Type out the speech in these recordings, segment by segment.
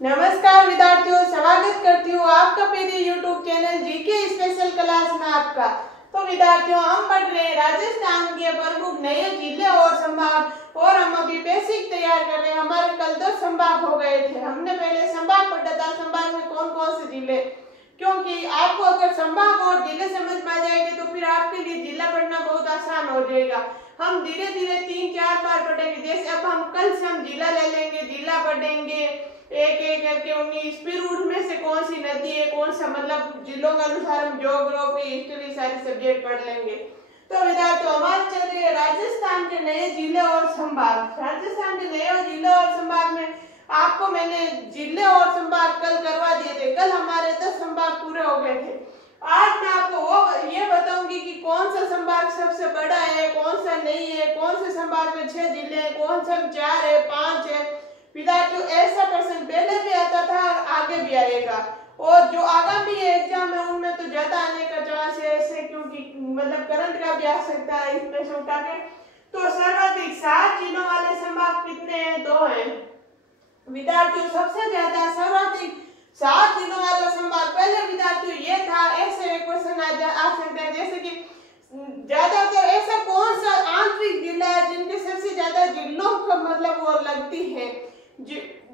नमस्कार विद्यार्थियों, स्वागत करती हूँ आपका मेरे YouTube channel GK special class में आपका। तो विद्यार्थियों, हम पढ़ रहे हैं राजस्थान के प्रमुख नए जिले और संभाग और हम अभी बेसिक तैयार कर रहे हैं। हमारे कल 10 संभाग हो गए थे। हमने पहले संभाग पढ़ा था, संभाग में कौन कौन से जिले, क्योंकि आपको अगर संभाग और जिले समझ में आ जाएंगे तो फिर आपके लिए जिला पढ़ना बहुत आसान हो जाएगा। हम धीरे धीरे 3-4 बार पढ़ेंगे। जैसे अब हम कल से हम जिला ले लेंगे, जिला पढ़ेंगे एक एक करके 19, फिर उनमें से कौन सी नदी है, कौन सा मतलब जिलों के अनुसार हम ज्योग्राफी, हिस्ट्री सारे सब्जेक्ट पढ़ लेंगे। तो विद्यार्थियों, हमारे चल रही है राजस्थान के नए जिले और संभाग। राजस्थान के नए जिले और संभाग में आपको मैंने जिले और संभाग कल करवा दिए थे। कल हमारे 10 संभाग पूरे हो गए थे। आज मैं आपको वो ये बताऊंगी कि कौन सा संभाग सबसे बड़ा है, कौन सा नहीं है, कौन से संभाग में 6 जिले हैं, कौन सा 4 है, 5 है। विद्यार्थियों, ऐसा प्रश्न पहले भी आता था और आगे भी आएगा, और जो आगामी एग्जाम है उनमें तो ज्यादा आने का चांस है ऐसे, क्योंकि मतलब करंट का भी आ सकता है इसमें से उठा के। तो सर्वाधिक 7 जिलों वाले संभाग कितने हैं? 2 हैं। विद्यार्थियों, सबसे ज्यादा सर्वाधिक 7 जिलों वाला संभाग पहले विद्यार्थियों ये था। ऐसे एक क्वेश्चन आ सकता है, जैसे कि ज्यादातर ऐसा कौन सा आंतरिक जिला है जिनके सबसे ज्यादा जिलों का मतलब वो लगती है,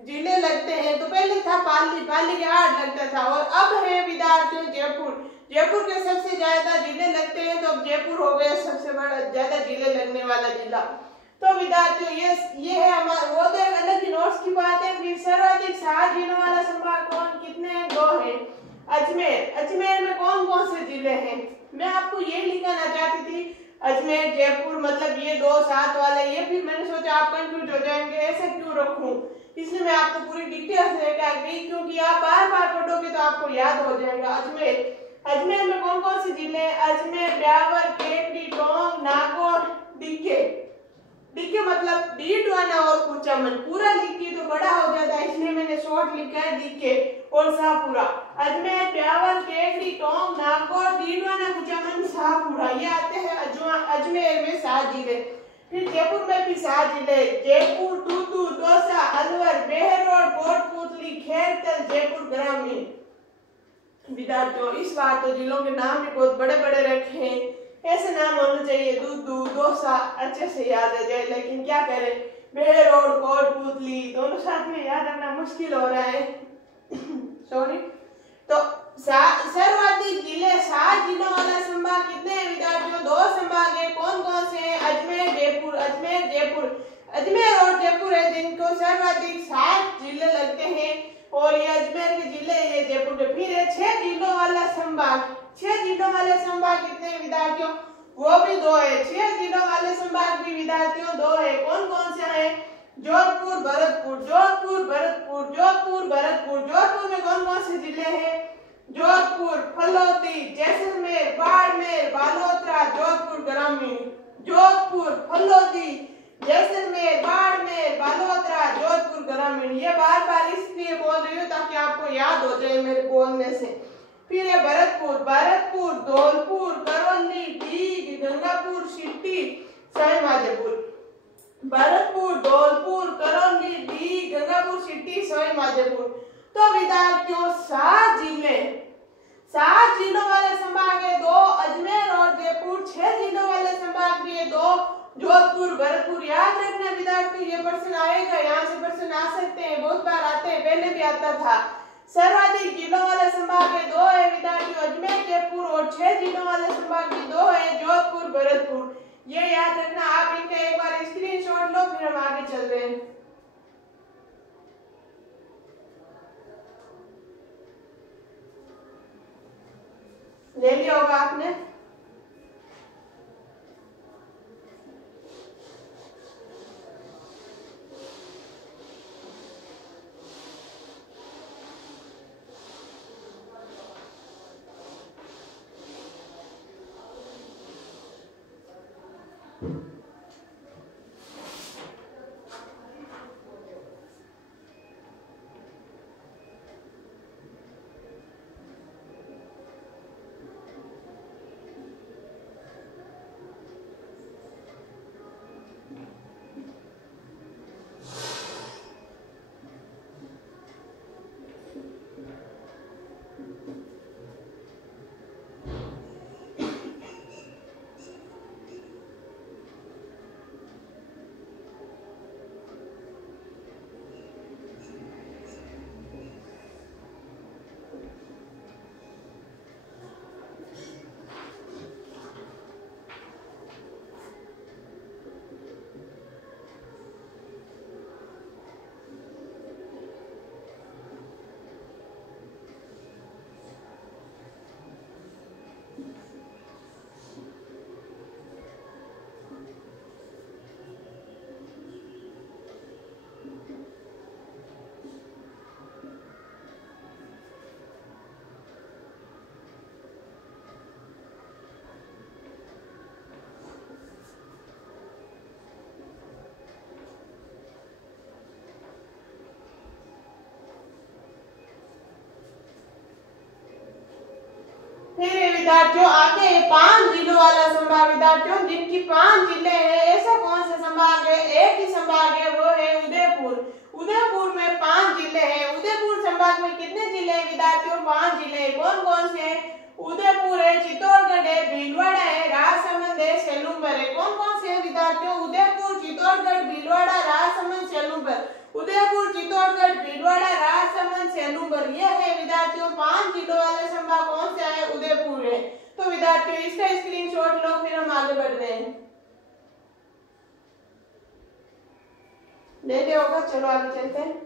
जिले लगते हैं। तो पहले था पाली के 8 लगता था, और अब है विद्यार्थियों जयपुर के सबसे ज्यादा जिले लगते हैं। तो अब जयपुर हो गया सबसे बड़ा ज्यादा जिले लगने वाला जिला। तो विद्यार्थियों, ये है हमारा वो तो अलग ही नोट्स की बात है। फिर सर्वाधिक 7 जिलों वाला संभाग कौन कितने हैं? 2 है। अजमेर में कौन कौन से जिले हैं? मैं आपको ये लिखाना चाहती थी, अजमेर जयपुर, मतलब ये 2 7 वाले। ये फिर मैंने सोचा आप कंफ्यूज हो जाएंगे, ऐसा क्यों रखूं, इसलिए मैं आपको पूरी डिटेल्स लेकर गई, क्योंकि आप बार बार पढ़ोगे तो आपको याद हो जाएगा। अजमेर में कौन कौन से जिले हैं? अजमेर, ब्यावर, केवड़ी, टोंक, नागौर, डीके मतलब डीडवाना और कुचामन। पूरा लिखिए तो बड़ा हो जाता है, इसलिए मैंने शॉर्ट लिखा है डीके और शाहपुरा। अजमेर, ब्यावर, केवड़ी, टोंक, नागौर, डीडवाना, कुचामन, शाहपुरा, ये आते हैं अजमेर में 7 जिले। फिर जयपुर में भी 7 जिले, जयपुर, टूटू, दौसा, अलवर, बेहरोड, कोटपुतली, खैरतल, जयपुर ग्रामीण। विद्यार्थियों, इस बार तो जिलों के नाम भी बहुत बड़े बड़े रखे हैं। ऐसे नाम होने चाहिए, दूदू, दौसा अच्छे से याद आ जाए, लेकिन क्या करें, बेहरोड, कोटपुतली दोनों साथ में याद रखना मुश्किल हो रहा है। सॉरी। तो सर्वाधिक जिले 7 जिलों वाला संभाग कितने हैं विद्यार्थियों? 2 संभाग है। कौन कौन से हैं? अजमेर और जयपुर है जिनको सर्वाधिक 7 जिले लगते हैं, और ये अजमेर के जिले, ये जयपुर के। फिर है 6 जिलों वाला संभाग। 6 जिलों वाले संभाग कितने हैं विद्यार्थियों? वो भी 2 है। 6 जिलों वाले संभाग भी विद्यार्थियों 2 है। कौन कौन से हैं? जोधपुर, भरतपुर। जोधपुर में कौन कौन से जिले हैं? जोधपुर, फलोदी, जैसलमेर, बाड़मेर, बालोतरा, जोधपुर ग्रामीण। जोधपुर, फलोदी, जैसलमेर, बाड़मेर, बालोतरा, जोधपुर ग्रामीण। ये बार बार इसलिए बोल रही हूँ ताकि आपको याद हो जाए मेरे बोलने से। फिर है भरतपुर, धौलपुर, करौली, डीग, गंगापुर, सिट्टी, सवाईमाधोपुर। भरतपुर, धौलपुर, करौली, डीग, गंगापुर, सिट्टी, सवाईमाधोपुर। तो विद्यार्थियों, 7 जिलों वाले संभाग है 2 अजमेर और जयपुर। 6 जिलों वाले संभाग भी है 2 जोधपुर, भरतपुर। याद रखना विद्यार्थियों, ये प्रश्न आएगा, यहाँ से प्रश्न आ सकते हैं, बहुत बार आते हैं, पहले भी आता था। सर्वाधिक जिलों वाले संभाग है 2 है विद्यार्थियों, अजमेर, जयपुर, और 6 जिलों वाले संभाग भी 2 है, जोधपुर, भरतपुर। ये याद रखना। आप इनका एक बार स्क्रीनशॉट लो, फिर हम आगे चल रहे हैं। ले लिया होगा आपने। विद्यार्थियों आगे 5 जिलों वाला संभाग विद्यार्थियों जिनकी 5 जिले हैं। ऐसा कौन सा संभाग है? एक ही संभाग है, वो है उदयपुर। उदयपुर में 5 जिले हैं। उदयपुर संभाग में कितने जिले हैं विद्यार्थियों? 5 जिले हैं। कौन कौन से हैं? उदयपुर है, चित्तौड़गढ़ है, भीलवाड़ा है, राजसमंद है, सेलूबर है। कौन कौन से हैं विद्यार्थियों? उदयपुर, चित्तौड़गढ़, भीलवाड़ा, राजसमंद, सेलूबर। उदयपुर, चित्तौड़गढ़, भीलवाड़ा, राजसमंद, सेलूबर, ये है विद्यार्थियों 5 जिलों वाले संभाग। कौन सा है? उदयपुर है। तो विद्यार्थियों इसका स्क्रीनशॉट लो, फिर हम आगे बढ़ रहे हैं। ले लिया होगा, चलो आगे चलते हैं।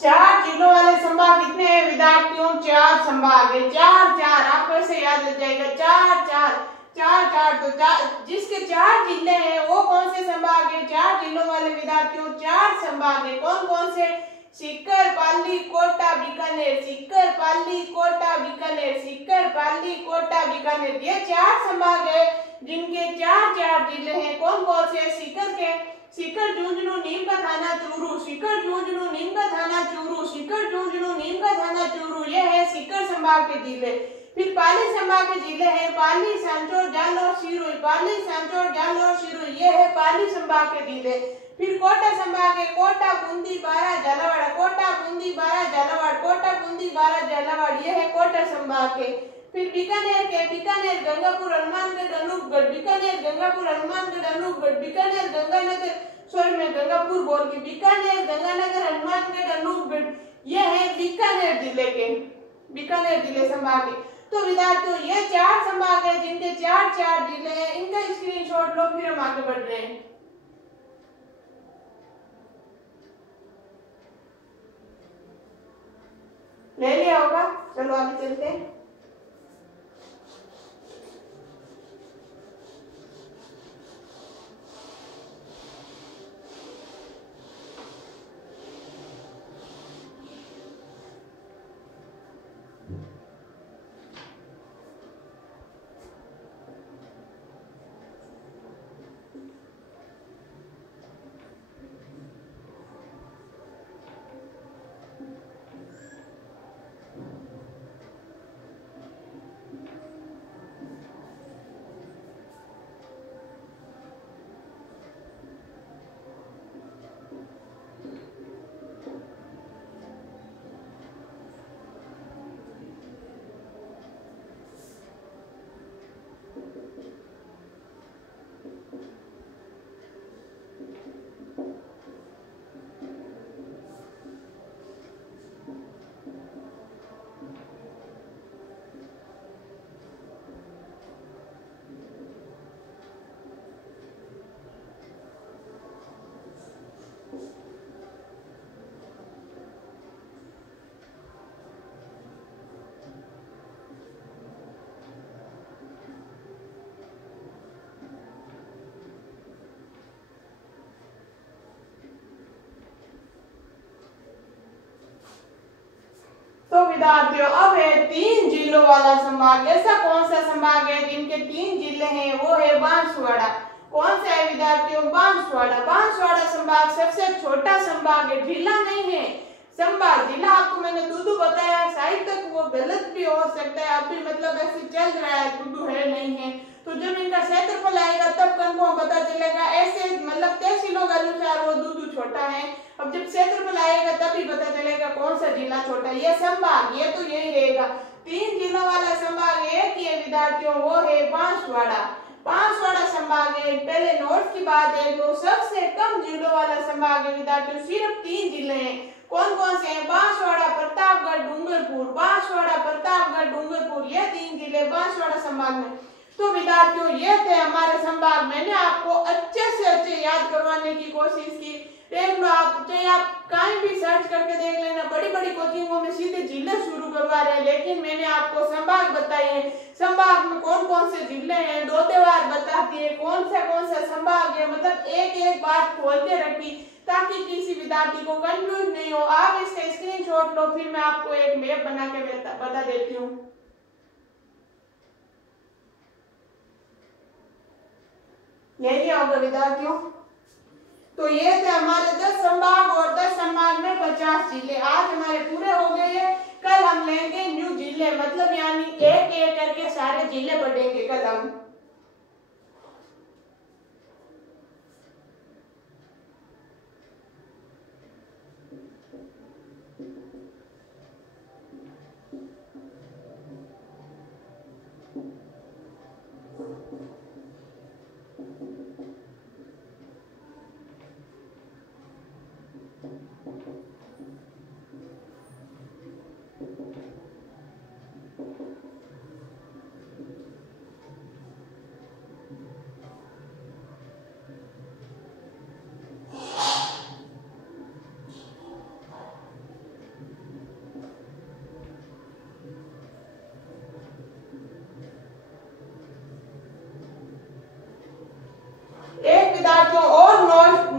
चार जिलों वाले संभाग कितने हैं विद्यार्थियों? 4 संभाग है। 4 4 आपको ऐसे याद रह जाएगा। 4 4 4 4 तो जिसके 4 जिले हैं वो कौन से संभाग है? 4 जिलों वाले विद्यार्थियों 4 संभाग है। कौन कौन से? सीकर, पाली, कोटा, बीकानेर। सीकर, पाली, कोटा, बीकानेर। सीकर, पाली, कोटा, बीकानेर, ये 4 संभाग है जिनके 4 4 जिले हैं। कौन कौन से? सीकर के सीकर, झुंझुनू, नीम का थाना, चूरू। सीकर, झुंझुनू, नीम का थाना, चूरू। सीकर, झुंझुनू, नीम का थाना, चूरू, ये है सीकर संभाग के जिले। फिर पाली संभाग के जिले हैं पाली, सांचौर, जालौर, सिरोही। पाली, सांचौर, जालौर, सिरोही, ये है पाली संभाग के जिले। फिर कोटा संभाग है कोटा, बूंदी, बारा, झालावाड़। कोटा, बूंदी, बारा, झालावाड़। कोटा, बूंदी, बारा, झालावाड़, ये है कोटा संभाग के। फिर बीकानेर के बीकानेर, गंगापुर, हनुमानगढ़, अनूपगढ़। बीकानेर, गंगापुर, हनुमानगढ़, अनूपगढ़। बीकानेर, गंगानगर, सॉरी मैं गंगापुर बोल गई। बीकानेर, गंगानगर, हनुमानगढ़, अनूपगढ़, ये है बीकानेर जिले के, बीकानेर जिले संभाग के। तो विद्यार्थियों ये 4 संभाग है जिनके 4 4 जिले हैं। इनका स्क्रीनशॉट लो, फिर हम आगे बढ़ रहे हैं। ले लिया होगा, चलो आगे चलते हैं। विद्यार्थियों अब है 3 जिलों वाला संभाग। ऐसा कौन सा संभाग है जिनके 3 जिले हैं? वो है बांसवाड़ा। कौन सा है विद्यार्थियों? बांसवाड़ा। बांसवाड़ा संभाग सबसे छोटा संभाग है, जिला नहीं है, संभाग। जिला आपको मैंने दूदू बताया, शायद तक वो गलत भी हो सकता है, अभी मतलब ऐसे चल रहा है, दूदू है नहीं है, तो जब इनका क्षेत्रफल आएगा तब कंफर्म पता चलेगा। ऐसे मतलब तहसीलों के अनुसार वो दूदू छोटा है, अब जब क्षेत्रफल आएगा तभी पता चलेगा कौन सा जिला छोटा है। ये संभाग ये तो यही रहेगा। 3 जिलों वाला संभाग एक ही है विद्यार्थियों, वो है बांसवाड़ा। बांसवाड़ा संभाग है। पहले नोट्स की बात है तो सबसे कम जिलों वाला संभाग है विद्यार्थियों, सिर्फ 3 जिले हैं। कौन कौन से हैं? बांसवाड़ा, प्रतापगढ़, डूंगरपुर। बांसवाड़ा, प्रतापगढ़, डूंगरपुर, ये 3 जिले बांसवाड़ा संभाग में। तो विद्यार्थियों ये थे हमारे संभाग। मैंने आपको अच्छे से अच्छे याद करवाने की कोशिश की। देख लो आप, चाहे आप कहीं भी सर्च करके देख लेना, बड़ी बड़ी कोचिंगों में सीधे जिले शुरू करवा रहे हैं, लेकिन मैंने आपको संभाग बताए हैं। संभाग में कौन कौन से जिले हैं, दौतेवार बता दिए, कौन सा संभाग है, मतलब एक एक बात खोल के रखी ताकि किसी विद्यार्थी को कंफ्यूज नहीं हो। आप इसका स्क्रीनशॉट लो, फिर मैं आपको एक मैप बना के बता देती हूँ। यही होगा विद्यार्थियों। तो ये थे हमारे 10 संभाग और 10 संभाग में 50 जिले। आज हमारे पूरे हो गए हैं। कल हम लेंगे न्यू जिले, मतलब यानी एक एक करके सारे जिले पढ़ेंगे कल हम।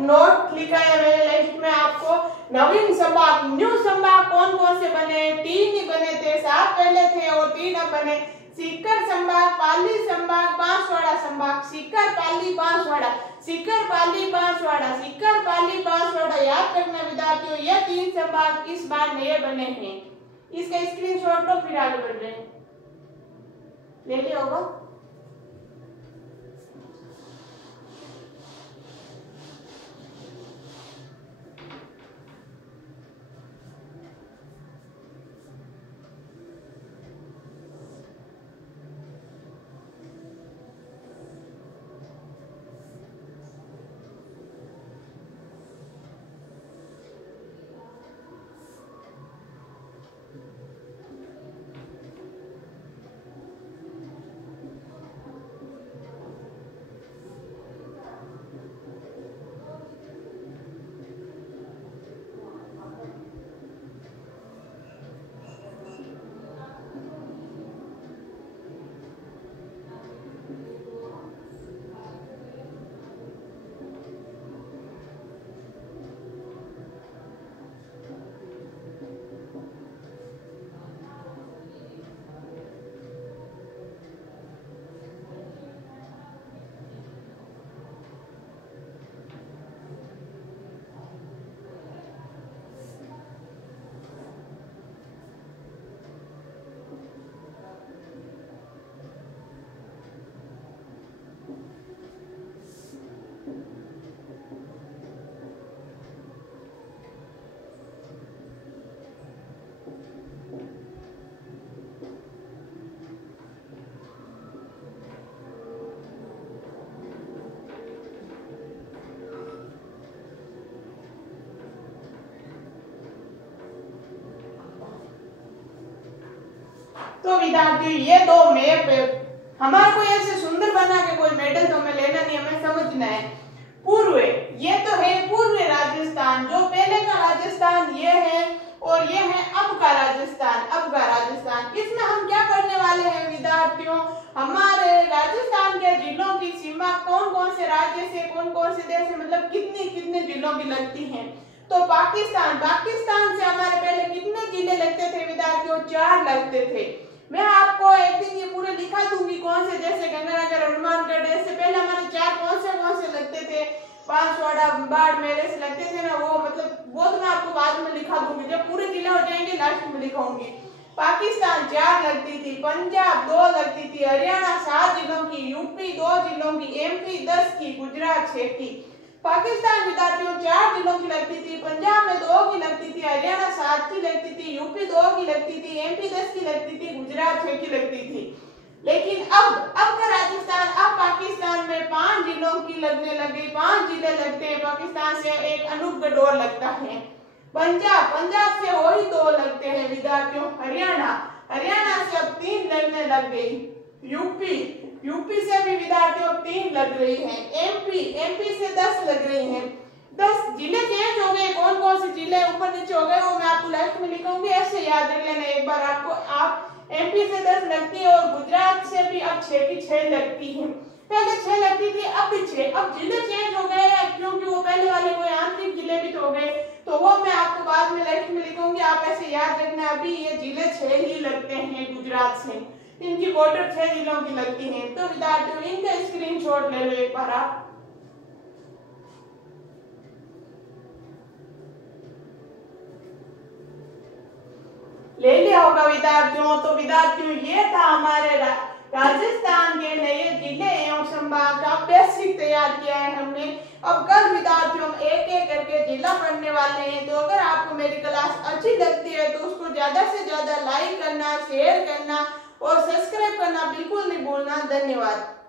नोट लिखा है मैंने लिस्ट में आपको। नवीन संभाग, न्यू संभाग कौन कौन से बने? 3 ही बने थे, 7 पहले थे और 3 अब बने। सीकर संभाग, पाली संभाग, बांसवाड़ा संभाग। सीकर, पाली, बांसवाड़ा, सीकर, पाली, बांसवाड़ा, सीकर, पाली, बांसवाड़ा। याद रखना विद्यार्थियों, ये 3 संभाग इस बार नए बने हैं। इसका स्क्रीनशॉट लो, फिर आगे बढ़ रहे हैं। ले लिया होगा। तो विद्यार्थी ये 2 मैप है। हमारे को ऐसे सुंदर बना के कोई मेडल तो हमें लेना नहीं, हमें समझना है। पूर्व, ये तो है पूर्व राजस्थान, जो पहले का राजस्थान ये है, और ये है अब का राजस्थान, अब का राजस्थान। इसमें हम क्या पढ़ने वाले हैं विद्यार्थियों? हमारे राजस्थान के जिलों की सीमा कौन कौन से राज्य से, कौन कौन से देश से, मतलब कितने कितने जिलों की लगती है। तो पाकिस्तान से हमारे पहले कितने जिले लगते थे विद्यार्थियों? 4 लगते थे। मैं आपको एक दिन ये पूरे लिखा दूंगी कौन से, जैसे गंगानगर, हनुमानगढ़, ऐसे पहले हमारे 4 कौन से लगते थे, बांसवाड़ा, बाड़मेर ऐसे लगते थे ना, वो मतलब वो तो मैं आपको बाद में लिखा दूंगी, जब पूरे जिले हो जाएंगे लास्ट में लिखाऊंगी। पाकिस्तान 4 लगती थी, पंजाब 2 लगती थी, हरियाणा 7 जिलों की, यूपी 2 जिलों की, एमपी 10 की, गुजरात 6 की। पाकिस्तान विद्यार्थियों 4 जिलों की लगती थी, पंजाब में 2 की लगती थी, हरियाणा 7 की लगती थी, यूपी 2 की लगती थी, एमपी 10 की लगती थी, गुजरात 6 की लगती थी। लेकिन अब का राजस्थान, अब पाकिस्तान में 5 जिलों की लगने लगी, 5 जिले लगते हैं पाकिस्तान से, एक अनूपगढ़ और लगता है। पंजाब से वही 2 लगते हैं विद्यार्थियों। हरियाणा से अब 3 लगने लग गई। यूपी से भी विद्यार्थियों 3 लग रही हैं। एमपी से 10 लग रही हैं। 10 जिले चेंज हो गए, कौन से जिले ऊपर नीचे हो गए वो मैं आपको लास्ट में लिखूंगी, ऐसे याद रख लेना एक बार आपको। आप एमपी से 10 लगती है और गुजरात से भी अब 6 की 6 लगती है। पहले 6 लगती थी, अब भी 6। अब जिले चेंज हो गए हैं क्योंकि वो पहले वाले कोई आंतरिक जिले भी तो हो गए, तो वो मैं आपको बाद में लास्ट में लिखूंगी, आप ऐसे याद रखना। अभी ये जिले 6 ही लगते हैं गुजरात से, इनकी बॉर्डर 6 जिलों की लगती है। तो विद्यार्थियों इनका स्क्रीनशॉट ले लो एक बार आप। ले लिया होगा विद्यार्थियों। तो विद्यार्थियों ये था हमारे राजस्थान के नए जिले एवं संभाग का बेसिक तैयार किया है हमने। अब कल विद्यार्थियों हम एक एक करके जिला पढ़ने वाले हैं। तो अगर आपको मेरी क्लास अच्छी लगती है तो उसको ज्यादा से ज्यादा लाइक करना, शेयर करना और सब्सक्राइब करना बिल्कुल नहीं भूलना। धन्यवाद।